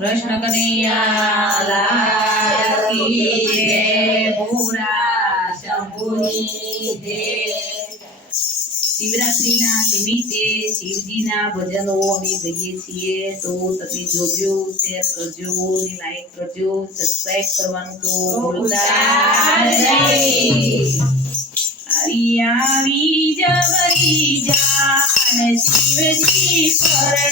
કૃષ્ણ કનૈયા જય શંભુની જય શિવરાત્રીના નિમિત્તે શિવજીના ભજનો અમે ગઈએ છીએ. તો તમે જોજો, શેર કરજો, ને લાઈક કરજો સબસ્ક્રાઇબ કરવાનું તો ભૂલતા નહીં. આવી આવી જવરી અને શિવજી પરડે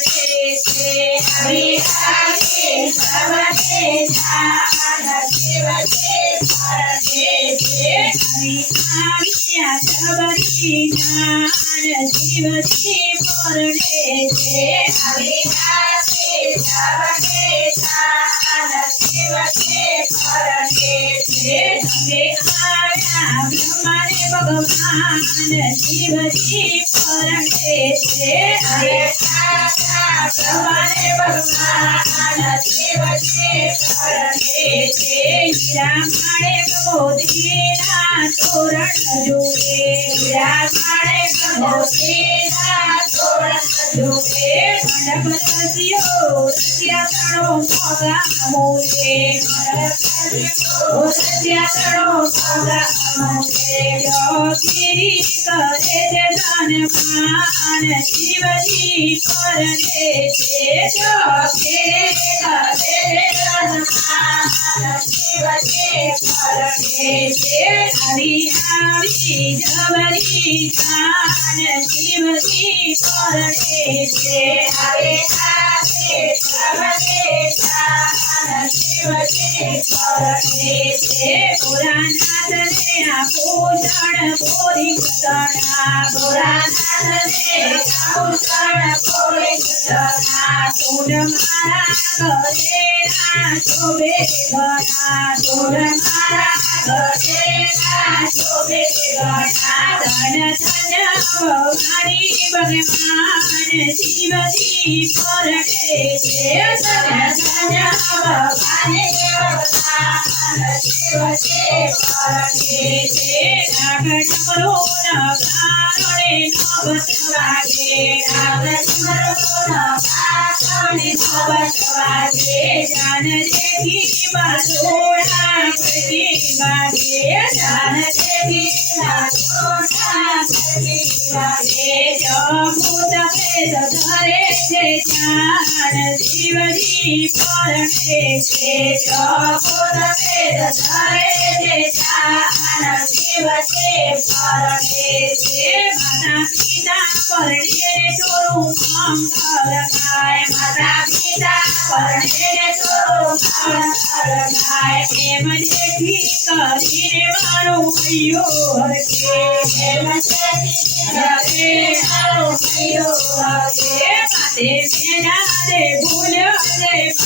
છે આવી આવી જવરે જાન શિવજી પરડે છે આવી આવી આ જવરી જાન શિવજી પરડે છે આવી આવી જા અને શિવજી પરડે છે આયા બ્રહ્માને ભગવાન શિવજી પરડે છે. અરે કાકા, ભગવાન શિવજી પરડે છે. હીરા માળે મોતીના તોરણ જોડે હીરા માળે મોતીના તોરણ જોડે મંડપ રચ્યો રચ્યા તણો મોગા મોરે મંડપ રચ્યો રચ્યા મોરે યોગીરી કરે છે ધનમાન શિવજી છે ધનમાન શિવજી પરડે છે આવી જવરી જાન શિવજી પરડે છે આવી જાન શિવજી પરડે છે આભૂષણ બોરી કતણા ભોળાનાથને આભૂષણ બોરી કતણા તુડ મારા ઘરેના શોભે ઘણા તુડ મારા ઘરેના શોભે ઘણા ધન ધન ભવાની ભગવાન છે ધન ધન ભવાની ભગવાન શિવજી પરડે છે નાગ ડમરો નગારોડે નવત વાગે નાગ ડમરો નગારોડે નવત વાગે જાન દેખી બાજોડા પ્રતિ વાગે જાન દેખી બાજોડા ધરે છે જાન શિવજી પરણે છે પેદ ધરે છે જાન શિવજી પરણે છે માતા પિતા પરણે તોરું મંગલ માતા પિતા પરણે તોરું મંગલ ગાય એમ જેથી કરીને મારું ભૈયો હરકે એમ જેથી કરીને મૈયો હરકે માતે મેના દે ભૂલ્યો દે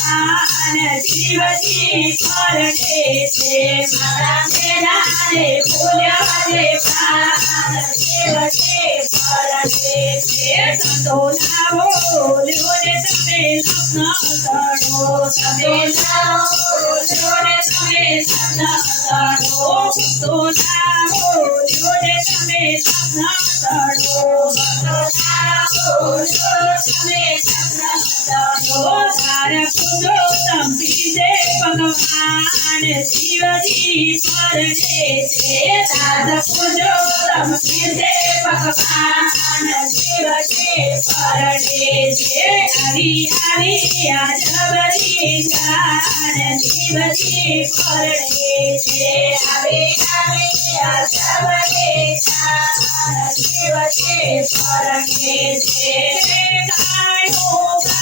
શિવજી પરણે છે માતા મેના દે ભૂલ્યો દે પાન શિવજી પરણે છે સંતો લાવો લ્યો ને તમે લગ્ન કરો તમે લાવો લ્યો ને તમે લગ્ન કરો સંતો લાવો લ્યો ને તમે લગ્ન કરો સંતો લાવો તાર પૂજો સંભી દે ભગવાન શિવજી પરણે છે. તાર પૂજો સંભી દે ભગવાન શિવજી પરણે છે. આવી આવી આ જબરી જાન શિવજી ગાયો